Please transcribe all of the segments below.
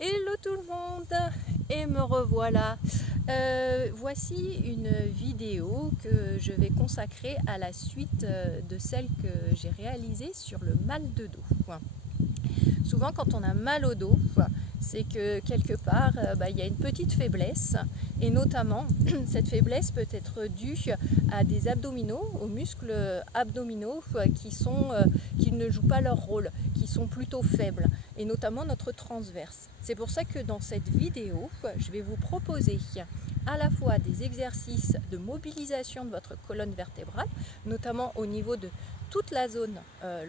Hello tout le monde, et me revoilà. Voici une vidéo que je vais consacrer à la suite de celle que j'ai réalisée sur le mal de dos. Souvent quand on a mal au dos, c'est que quelque part il y a une petite faiblesse, et notamment cette faiblesse peut être due à des abdominaux, aux muscles abdominaux qui ne jouent pas leur rôle, qui sont plutôt faibles, et notamment notre transverse. C'est pour ça que dans cette vidéo, je vais vous proposer à la fois des exercices de mobilisation de votre colonne vertébrale, notamment au niveau de toute la zone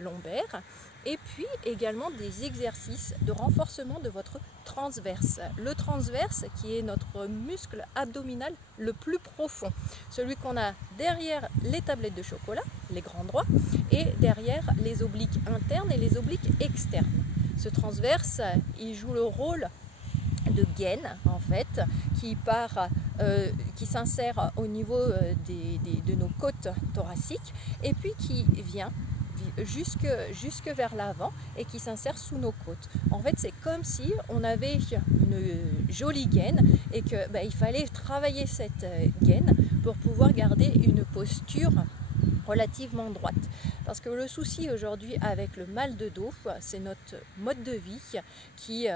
lombaire, et puis également des exercices de renforcement de votre transverse. Le transverse qui est notre muscle abdominal le plus profond, celui qu'on a derrière les tablettes de chocolat, les grands droits, et derrière les obliques internes et les obliques externes. Ce transverse, il joue le rôle de gaine en fait, qui s'insère au niveau de nos côtes thoraciques, et puis qui vient jusque vers l'avant et qui s'insère sous nos côtes. En fait, c'est comme si on avait une jolie gaine et qu'il fallait travailler cette gaine pour pouvoir garder une posture relativement droite. Parce que le souci aujourd'hui avec le mal de dos, c'est notre mode de vie qui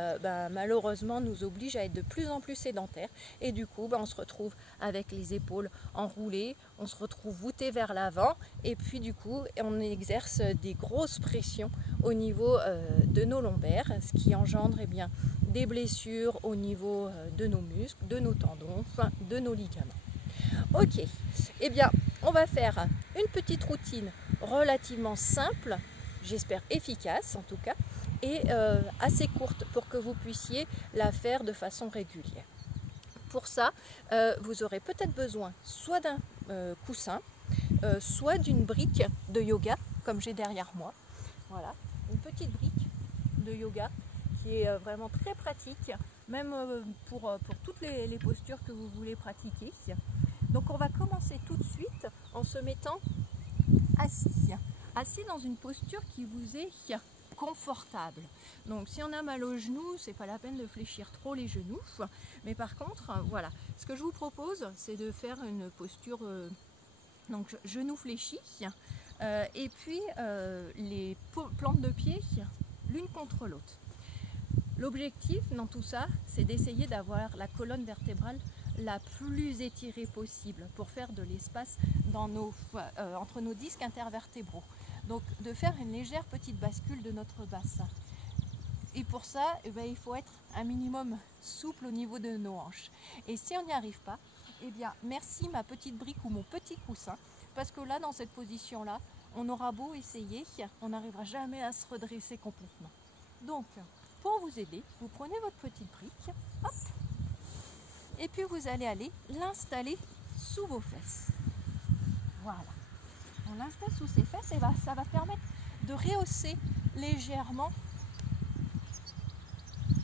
malheureusement nous oblige à être de plus en plus sédentaire, et du coup on se retrouve avec les épaules enroulées, on se retrouve voûté vers l'avant, et puis du coup on exerce des grosses pressions au niveau de nos lombaires, ce qui engendre des blessures au niveau de nos muscles, de nos tendons, de nos ligaments. Ok, on va faire une petite routine relativement simple, j'espère efficace en tout cas, et assez courte pour que vous puissiez la faire de façon régulière. Pour ça, vous aurez peut-être besoin soit d'un coussin, soit d'une brique de yoga, comme j'ai derrière moi. Voilà, une petite brique de yoga qui est vraiment très pratique, même pour toutes les postures que vous voulez pratiquer. Donc on va commencer tout de suite en se mettant assis dans une posture qui vous est confortable. Donc si on a mal aux genoux, c'est pas la peine de fléchir trop les genoux, mais par contre voilà, ce que je vous propose, c'est de faire une posture donc genoux fléchis, et puis les plantes de pied l'une contre l'autre. L'objectif dans tout ça, c'est d'essayer d'avoir la colonne vertébrale la plus étirée possible pour faire de l'espace entre nos disques intervertébraux. Donc de faire une légère petite bascule de notre bassin. Et pour ça, il faut être un minimum souple au niveau de nos hanches. Et si on n'y arrive pas, merci ma petite brique ou mon petit coussin, parce que là, dans cette position-là, on aura beau essayer, on n'arrivera jamais à se redresser complètement. Donc, pour vous aider, vous prenez votre petite brique, hop, et puis vous allez l'installer sous vos fesses. Voilà. On l'installe sous ses fesses, et ça va permettre de rehausser légèrement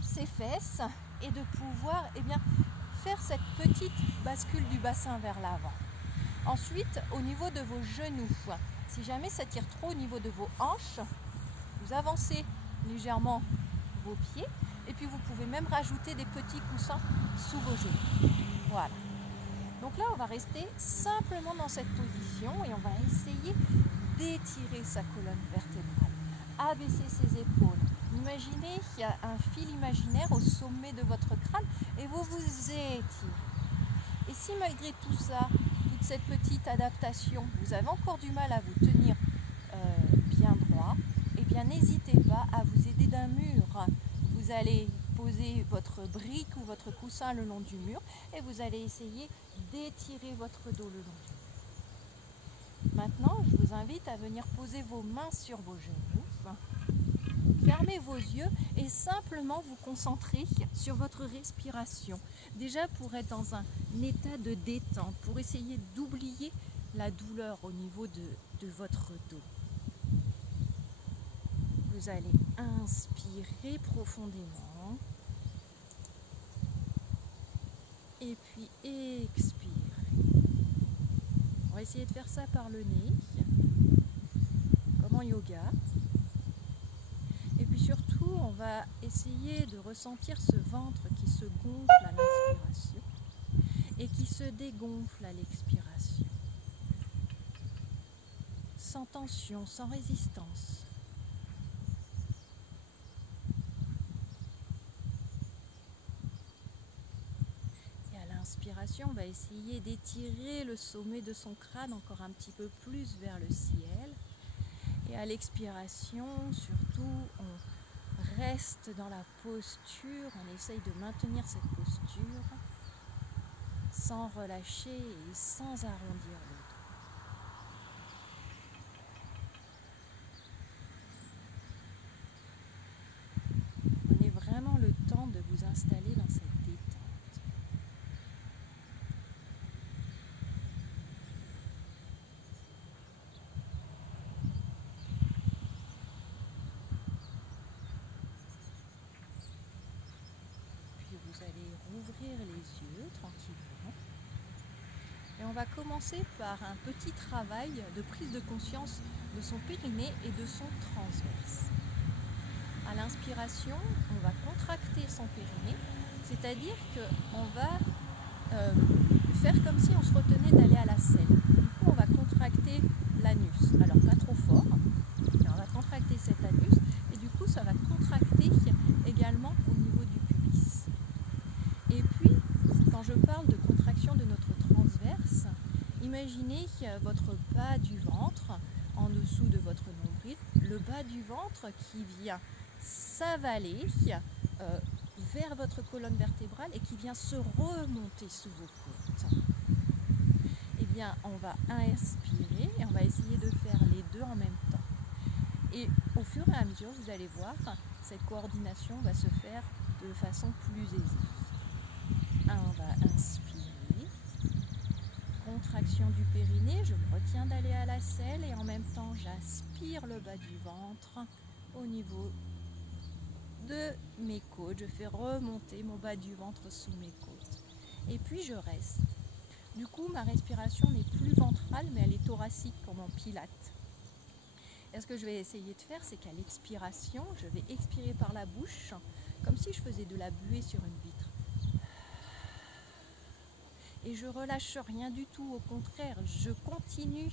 ses fesses et de pouvoir faire cette petite bascule du bassin vers l'avant. Ensuite, au niveau de vos genoux, si jamais ça tire trop au niveau de vos hanches, vous avancez légèrement vos pieds, et puis vous pouvez même rajouter des petits coussins sous vos genoux. Voilà. Donc là, on va rester simplement dans cette position et on va essayer d'étirer sa colonne vertébrale, abaisser ses épaules. Imaginez qu'il y a un fil imaginaire au sommet de votre crâne et vous vous étirez. Et si malgré tout ça, toute cette petite adaptation, vous avez encore du mal à vous tenir bien droit, n'hésitez pas à vous aider d'un mur. Vous allez poser votre brique ou votre coussin le long du mur et vous allez essayer d'étirer votre dos le long du mur. Maintenant, je vous invite à venir poser vos mains sur vos genoux, fermez vos yeux et simplement vous concentrer sur votre respiration. Déjà pour être dans un état de détente, pour essayer d'oublier la douleur au niveau de votre dos. Vous allez inspirer profondément et puis expirer. On va essayer de faire ça par le nez, comme en yoga. Et puis surtout, on va essayer de ressentir ce ventre qui se gonfle à l'inspiration et qui se dégonfle à l'expiration. Sans tension, sans résistance. Et à l'inspiration, on va essayer d'étirer le sommet de son crâne encore un petit peu plus vers le ciel. Et à l'expiration, surtout, on reste dans la posture, on essaye de maintenir cette posture sans relâcher et sans arrondir le dos. Prenez vraiment le temps de vous installer dans cette détente. Puis vous allez rouvrir les yeux tranquillement. Et on va commencer par un petit travail de prise de conscience de son périnée et de son transverse. À l'inspiration, on va contracter son périnée, c'est-à-dire qu'on va faire comme si on se retenait d'aller à la selle. Du coup, on va contracter l'anus. Alors, pas trop fort, mais on va contracter cet anus et du coup, ça va contracter également au niveau du pubis. Et puis, quand je parle de contraction de notre transverse, imaginez votre bas du ventre en dessous de votre nombril, le bas du ventre qui vient s'avaler vers votre colonne vertébrale et qui vient se remonter sous vos côtes. Eh bien, on va inspirer et on va essayer de faire les deux en même temps. Et au fur et à mesure, vous allez voir, cette coordination va se faire de façon plus aisée. On va inspirer, contraction du périnée, je me retiens d'aller à la selle et en même temps, j'aspire le bas du ventre au niveau de mes côtes, je fais remonter mon bas du ventre sous mes côtes et puis je reste. Du coup, ma respiration n'est plus ventrale mais elle est thoracique comme en pilates. Et ce que je vais essayer de faire, c'est qu'à l'expiration, je vais expirer par la bouche comme si je faisais de la buée sur une vitre. Et je relâche rien du tout, au contraire, je continue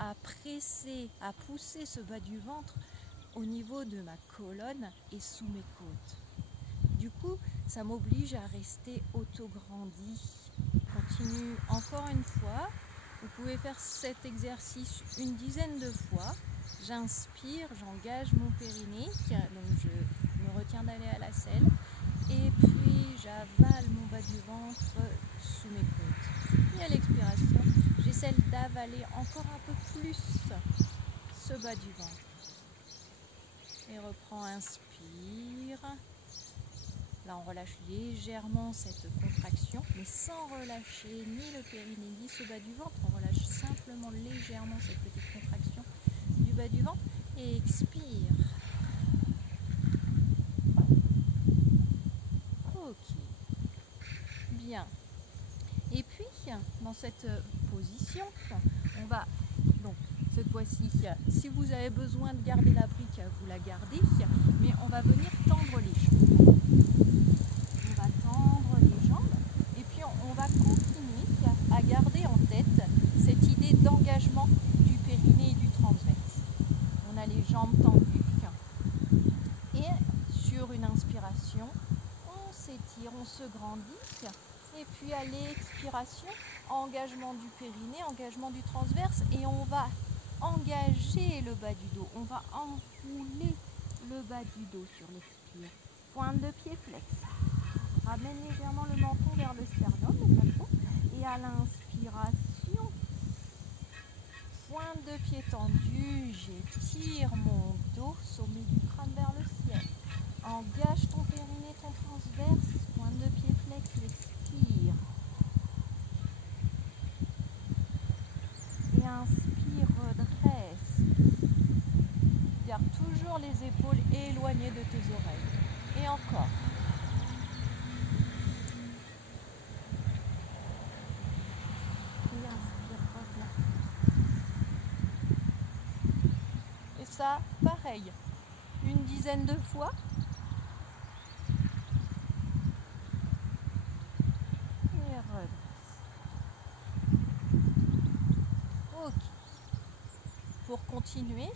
à presser, à pousser ce bas du ventre au niveau de ma colonne et sous mes côtes. Du coup, ça m'oblige à rester autograndi. Continue encore une fois. Vous pouvez faire cet exercice une dizaine de fois. J'inspire, j'engage mon périnée, donc je me retiens d'aller à la selle. Et puis j'avale mon bas du ventre sous mes côtes. Et à l'expiration, j'essaie d'avaler encore un peu plus ce bas du ventre. Et reprends, inspire. Là, on relâche légèrement cette contraction, mais sans relâcher ni le périnée ni ce bas du ventre. On relâche simplement légèrement cette petite contraction du bas du ventre et expire. Ok. Bien. Et puis, dans cette position, on va donc cette fois-ci, si vous avez besoin de garder la brique, vous la gardez, mais on va venir tendre les jambes. On va tendre les jambes et puis on va continuer à garder en tête cette idée d'engagement du périnée et du transverse. On a les jambes tendues et sur une inspiration, on s'étire, on se grandit. Et puis à l'expiration, engagement du périnée, engagement du transverse et on va engager le bas du dos. On va enrouler le bas du dos sur l'expire. Pointe de pied flex. Ramène légèrement le menton vers le sternum, mais pas trop. Et à l'inspiration, pointe de pied tendu, j'étire mon dos, sommet du crâne vers le ciel. Engage ton périnée, ton transverse, pointe de pied flex, expire. Et inspire, redresse. Garde toujours les épaules éloignées de tes oreilles. Et encore. Et inspire, reviens. Et ça, pareil. Une dizaine de fois. pour continuer,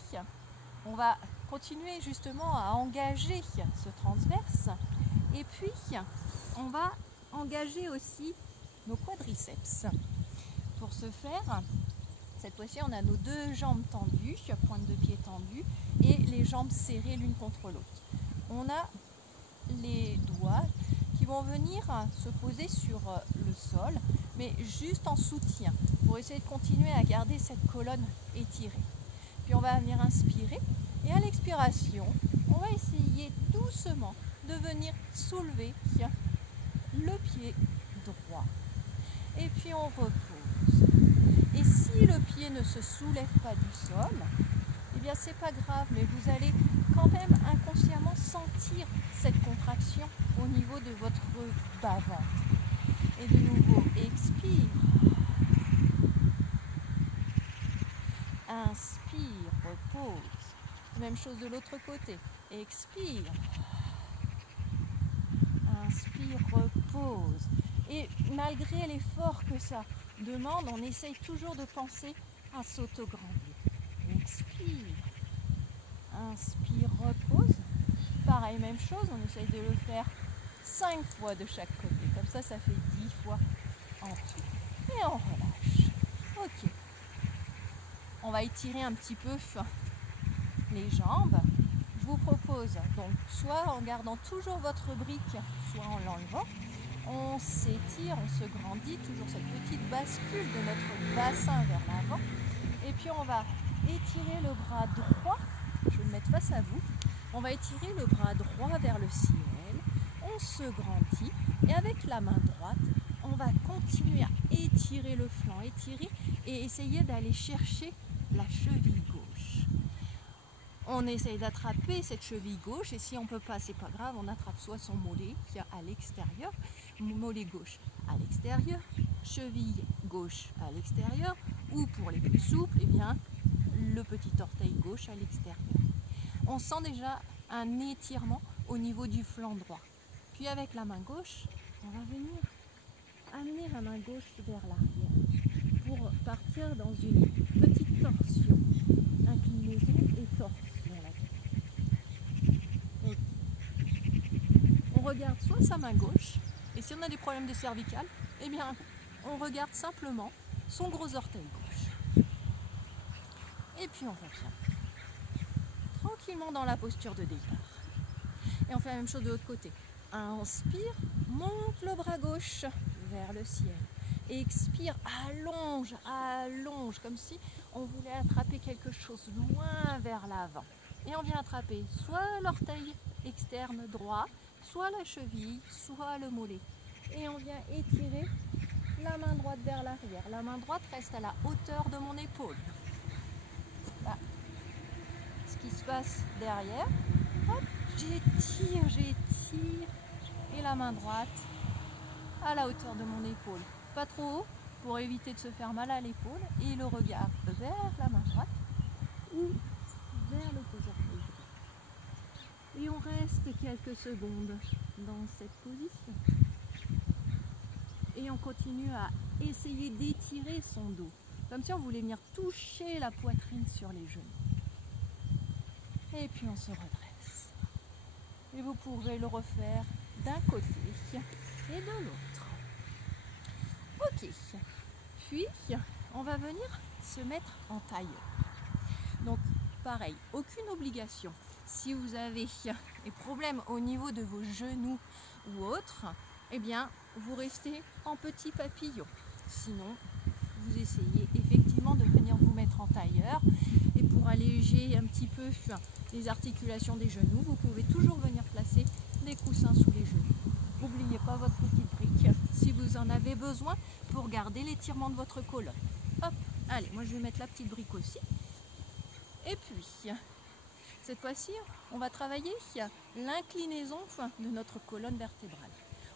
on va continuer justement à engager ce transverse et puis on va engager aussi nos quadriceps. Pour ce faire, cette fois-ci on a nos deux jambes tendues, pointe de pied tendue et les jambes serrées l'une contre l'autre. On a les doigts qui vont venir se poser sur le sol, mais juste en soutien, pour essayer de continuer à garder cette colonne étirée. Puis on va venir inspirer, et à l'expiration, on va essayer doucement de venir soulever le pied droit. Et puis on repose. Et si le pied ne se soulève pas du sol, eh bien c'est pas grave, mais vous allez quand même inconsciemment sentir cette contraction au niveau de votre bas-ventre. Et de nouveau, expire. Inspire, repose. Même chose de l'autre côté. Expire. Inspire, repose. Et malgré l'effort que ça demande, on essaye toujours de penser à s'autograndir. Expire. Inspire, repose. Pareil, même chose, on essaye de le faire 5 fois de chaque côté. Comme ça, ça fait 10 fois en tout. Et on relâche. Ok. On va étirer un petit peu les jambes. Je vous propose, donc, soit en gardant toujours votre brique, soit en l'enlevant. On s'étire, on se grandit, toujours cette petite bascule de notre bassin vers l'avant. Et puis on va étirer le bras droit. Je vais le mettre face à vous. On va étirer le bras droit vers le ciel. On se grandit. Et avec la main droite, on va continuer à étirer le flanc, étirer et essayer d'aller chercher la cheville gauche. On essaye d'attraper cette cheville gauche et si on ne peut pas, c'est pas grave, on attrape soit son mollet qui est à l'extérieur, mollet gauche à l'extérieur, cheville gauche à l'extérieur ou pour les plus souples, eh bien, le petit orteil gauche à l'extérieur. On sent déjà un étirement au niveau du flanc droit. Puis avec la main gauche, on va venir amener la main gauche vers l'arrière pour partir dans une petite torsion, inclinaison et torsion. On regarde soit sa main gauche, et si on a des problèmes de cervicales, eh bien, on regarde simplement son gros orteil gauche. Et puis on revient tranquillement dans la posture de départ. Et on fait la même chose de l'autre côté. Inspire, monte le bras gauche vers le ciel. Expire, allonge, allonge, comme si on voulait attraper quelque chose loin vers l'avant. Et on vient attraper soit l'orteil externe droit, soit la cheville, soit le mollet. Et on vient étirer la main droite vers l'arrière. La main droite reste à la hauteur de mon épaule. Là. Ce qui se passe derrière, hop, j'étire, et la main droite à la hauteur de mon épaule. Pas trop haut pour éviter de se faire mal à l'épaule et le regard vers la main droite ou vers le opposé. Et on reste quelques secondes dans cette position. Et on continue à essayer d'étirer son dos, comme si on voulait venir toucher la poitrine sur les genoux. Et puis on se redresse. Et vous pouvez le refaire d'un côté et de l'autre. Ok. Puis, on va venir se mettre en tailleur. Donc, pareil, aucune obligation. Si vous avez des problèmes au niveau de vos genoux ou autres, eh bien, vous restez en petit papillon. Sinon, vous essayez effectivement de venir vous mettre en tailleur. Et pour alléger un petit peu les articulations des genoux, vous pouvez toujours venir placer des coussins sous les genoux. N'oubliez pas votre petite brique si vous en avez besoin pour garder l'étirement de votre colonne. Hop, allez, moi je vais mettre la petite brique aussi. Et puis, cette fois-ci, on va travailler l'inclinaison de notre colonne vertébrale.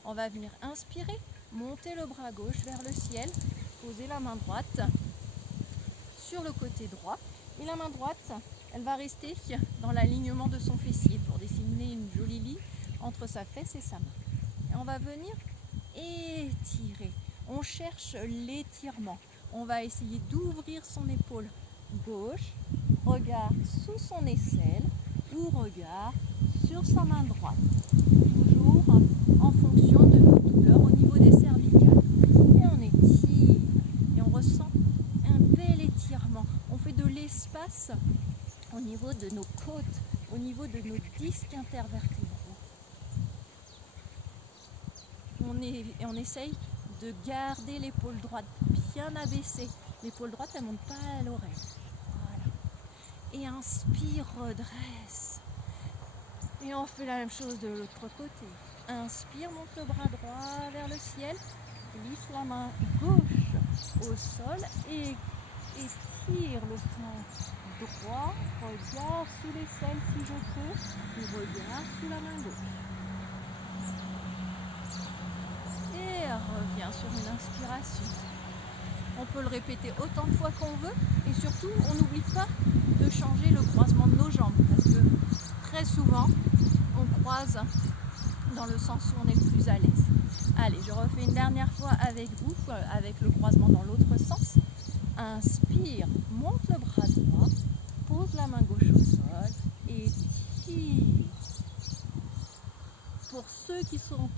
On va venir inspirer, monter le bras gauche vers le ciel, poser la main droite sur le côté droit. Et la main droite, elle va rester dans l'alignement de son fessier pour dessiner une jolie ligne entre sa fesse et sa main. Et on va venir étirer. On cherche l'étirement. On va essayer d'ouvrir son épaule gauche, regard sous son aisselle ou regard sur sa main droite. Toujours en fonction de nos douleurs au niveau des cervicales. Et on étire et on ressent un bel étirement. On fait de l'espace au niveau de nos côtes, au niveau de nos disques intervertébraux. On essaye de garder l'épaule droite bien abaissée. L'épaule droite, elle ne monte pas à l'oreille. Voilà. Et inspire, redresse. Et on fait la même chose de l'autre côté. Inspire, monte le bras droit vers le ciel. Glisse la main gauche au sol et étire le flanc droit. Regarde sous l'aisselle si je peux. Et regarde sous la main gauche. Et reviens sur une inspiration. On peut le répéter autant de fois qu'on veut. Et surtout, on n'oublie pas de changer le croisement de nos jambes. Parce que très souvent, on croise dans le sens où on est le plus à l'aise. Allez, je refais une dernière fois avec vous, avec le croisement dans l'autre sens. Inspire, monte le bras droit, pose la main gauche au sol et tire. Pour ceux qui sont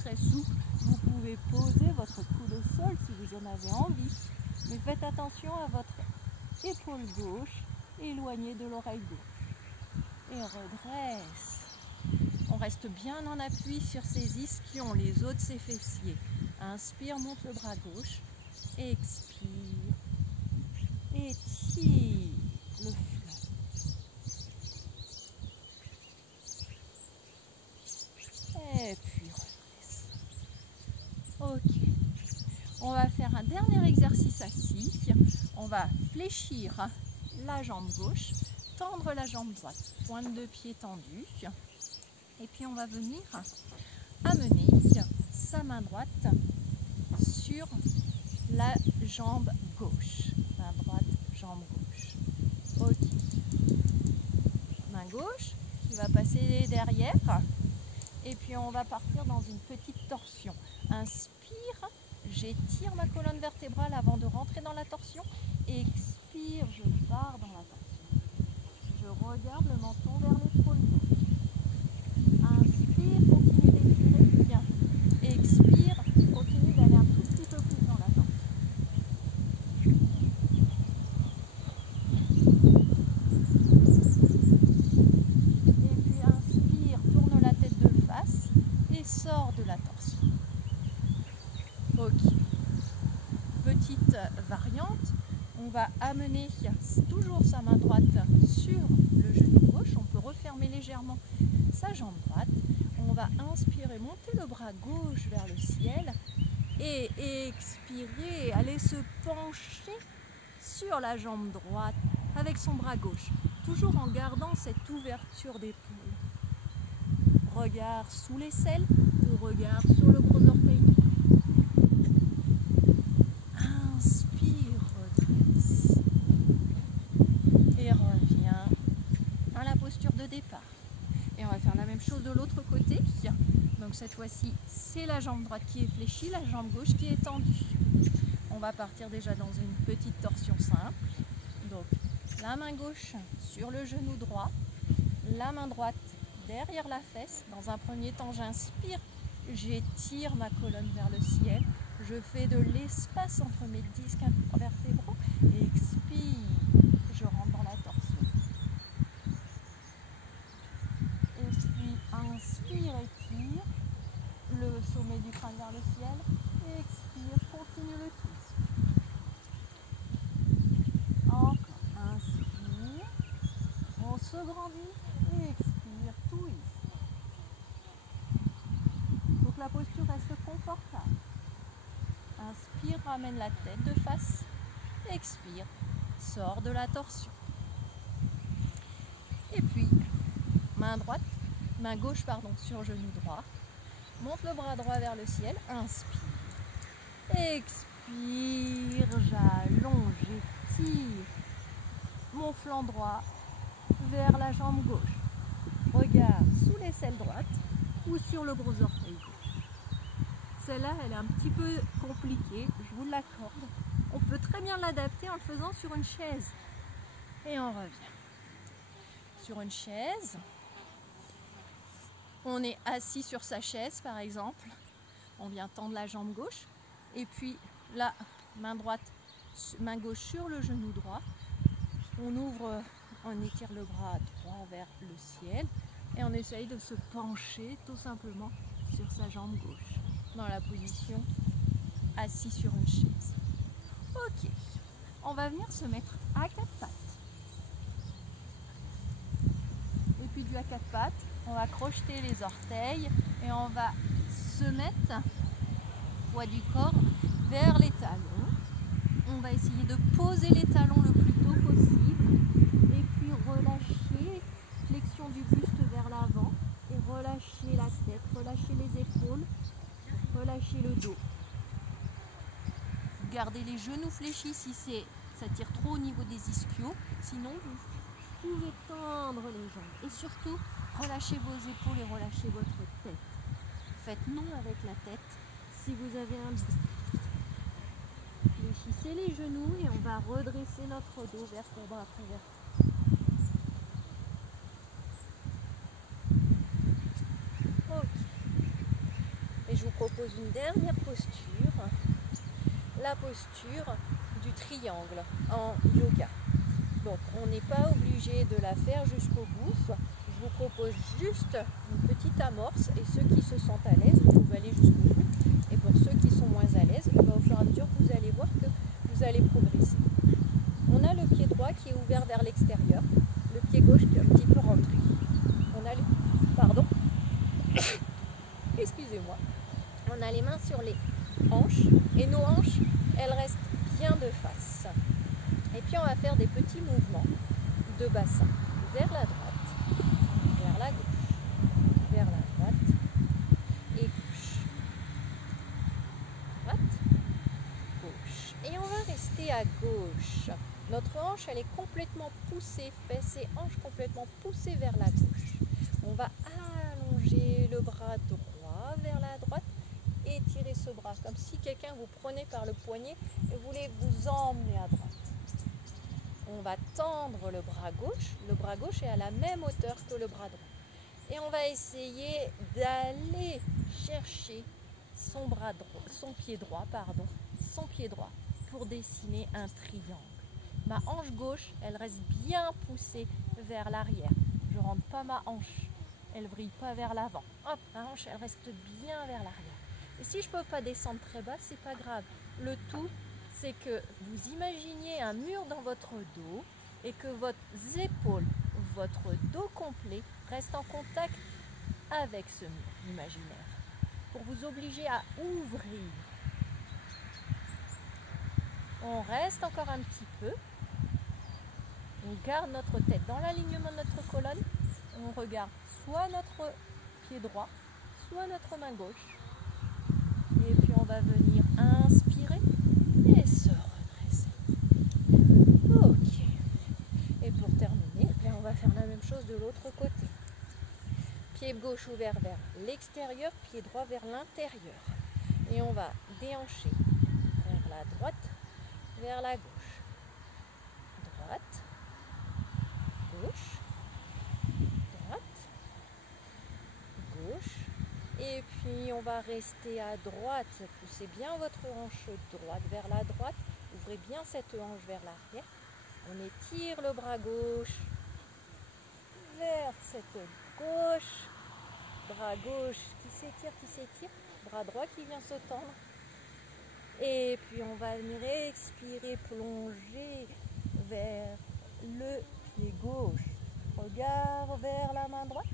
très souples, vous pouvez poser votre coude au sol si vous en avez envie. Mais faites attention à votre épaule gauche éloignée de l'oreille gauche. Et redresse. On reste bien en appui sur ces ischions, les os de ses fessiers. Inspire, monte le bras gauche. Expire. Étire le flanc. Et puis redresse. Ok. On va faire un dernier exercice assis. On va fléchir la jambe gauche, tendre la jambe droite, pointe de pied tendue. Et puis on va venir amener sa main droite sur la jambe gauche. Main droite, jambe gauche. Ok. Main gauche qui va passer derrière. Et puis on va partir dans une petite torsion. Inspire, j'étire ma colonne vertébrale avant de rentrer dans la torsion. Expire, je pars dans la torsion. Je regarde le menton vers l'épaule gauche. Inspire, continue d'étirer. Bien. Expire, continue d'aller un tout petit peu plus dans la torsion. Et puis inspire, tourne la tête de face et sors de la torsion. Ok. Petite variante, on va amener toujours sa main droite sur le genou gauche. On peut refermer légèrement sa jambe droite. On va inspirer, monter le bras gauche vers le ciel et expirer, aller se pencher sur la jambe droite avec son bras gauche, toujours en gardant cette ouverture d'épaule. Regard sous l'aisselle ou regard sur le gros orteil. Inspire, redresse et reviens à la posture de départ. Et on va faire la même chose de l'autre côté. Donc cette fois-ci, c'est la jambe droite qui est fléchie, la jambe gauche qui est tendue. On va partir déjà dans une petite torsion simple. Donc la main gauche sur le genou droit, la main droite derrière la fesse. Dans un premier temps, j'inspire, j'étire ma colonne vers le ciel. Je fais de l'espace entre mes disques vertébraux. Expire, je rentre dans la torsion. Et puis inspire, étire le sommet du crâne vers le ciel. Expire, continue le twist. Encore, inspire, on se grandit et expire, twist. Donc la posture reste confortable. Inspire, ramène la tête de face. Expire, sors de la torsion. Et puis, main gauche sur genou droit. Monte le bras droit vers le ciel. Inspire. Expire, j'allonge, j'étire mon flanc droit vers la jambe gauche. Regarde sous l'aisselle droite ou sur le gros orteil gauche. Celle-là, elle est un petit peu compliquée, je vous l'accorde. On peut très bien l'adapter en le faisant sur une chaise. Et on revient sur une chaise. On est assis sur sa chaise par exemple. On vient tendre la jambe gauche. Et puis la main droite, main gauche sur le genou droit. On ouvre, on étire le bras droit vers le ciel. Et on essaye de se pencher tout simplement sur sa jambe gauche. Dans la position assis sur une chaise. Ok. On va venir se mettre à quatre pattes. Et puis du à quatre pattes, on va crocheter les orteils et on va se mettre, poids du corps, vers les talons. On va essayer de poser les talons le plus tôt possible. Et puis relâcher, flexion du buste vers l'avant. Et relâcher la tête, relâcher les épaules, relâcher le dos. Gardez les genoux fléchis si ça tire trop au niveau des ischios. Sinon, vous pouvez tendre les jambes. Et surtout, relâchez vos épaules et relâchez votre tête. Faites non avec la tête si vous avez un doute. Fléchissez les genoux et on va redresser notre dos vertèbre après vertèbre. Ok. Et je vous propose une dernière posture. La posture du triangle en yoga. Donc on n'est pas obligé de la faire jusqu'au bout. Je vous propose juste une petite amorce et ceux qui se sentent à l'aise, vous pouvez aller jusqu'au bout. Et pour ceux qui sont moins à l'aise, au fur et à mesure, vous allez voir que vous allez progresser. On a le pied droit qui est ouvert vers l'extérieur, le pied gauche qui est un petit peu rentré. On a les... Pardon. Excusez-moi. On a les mains sur les hanches et nos hanches, elles restent bien de face. Et puis on va faire des petits mouvements de bassin vers la droite, vers la gauche, vers la droite et gauche. Droite, gauche. Et on va rester à gauche. Notre hanche, elle est complètement poussée, fesses et hanches complètement poussées vers la gauche. On va allonger le bras droit vers la droite. Étirez ce bras comme si quelqu'un vous prenait par le poignet et voulait vous emmener à droite. On va tendre le bras gauche. Le bras gauche est à la même hauteur que le bras droit. Et on va essayer d'aller chercher son pied droit pour dessiner un triangle. Ma hanche gauche, elle reste bien poussée vers l'arrière. Je ne rentre pas ma hanche. Elle ne vrille pas vers l'avant. Hop, ma hanche, elle reste bien vers l'arrière. Et si je ne peux pas descendre très bas, c'est pas grave. Le tout, c'est que vous imaginiez un mur dans votre dos et que votre épaules, votre dos complet reste en contact avec ce mur imaginaire pour vous obliger à ouvrir. On reste encore un petit peu. On garde notre tête dans l'alignement de notre colonne. On regarde soit notre pied droit, soit notre main gauche. Et puis on va venir inspirer et se redresser. Ok. Et pour terminer, on va faire la même chose de l'autre côté. Pied gauche ouvert vers l'extérieur, pied droit vers l'intérieur. Et on va déhancher vers la droite, vers la gauche. Droite, gauche, droite, gauche. Et puis on va rester à droite. Poussez bien votre hanche droite vers la droite. Ouvrez bien cette hanche vers l'arrière. On étire le bras gauche vers cette gauche. Bras gauche qui s'étire. Bras droit qui vient se tendre. Et puis on va venir expirer, plonger vers le pied gauche. Regard vers la main droite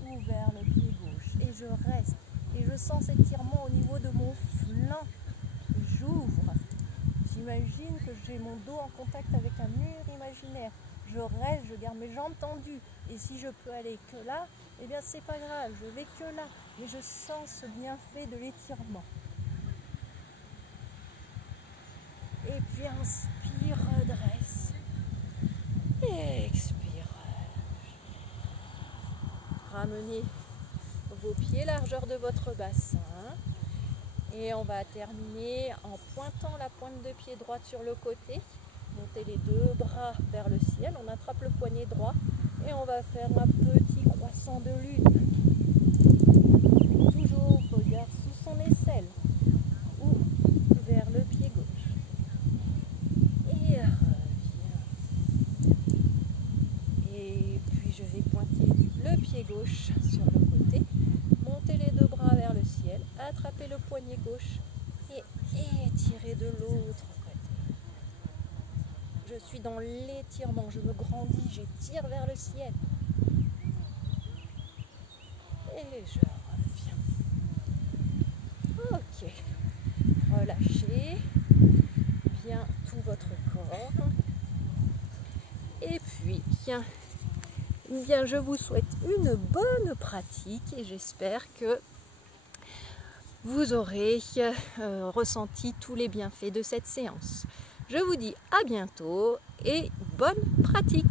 ou vers le pied gauche. Et je reste. Et je sens cet étirement au niveau de mon flanc. J'ouvre. J'imagine que j'ai mon dos en contact avec un mur imaginaire. Je reste, je garde mes jambes tendues. Et si je peux aller que là, eh bien c'est pas grave, je vais que là. Mais je sens ce bienfait de l'étirement. Et puis inspire, redresse. Et expire. Ramenez vos pieds largeur de votre bassin. Et on va terminer en pointant la pointe de pied droite sur le côté. Montez les deux bras vers le ciel, on attrape le poignet droit et on va faire un petit croissant de lune. Toujours regard sous son aisselle ou vers le pied gauche. Et reviens. Et puis je vais pointer le pied gauche sur le côté, monter les deux bras vers le ciel, attraper le poignet gauche et étirer de l'autre côté. Je suis dans l'étirement, je me grandis, j'étire vers le ciel. Et je reviens. Ok. Relâchez bien tout votre corps. Et puis, bien, je vous souhaite une bonne pratique et j'espère que vous aurez ressenti tous les bienfaits de cette séance. Je vous dis à bientôt et bonne pratique!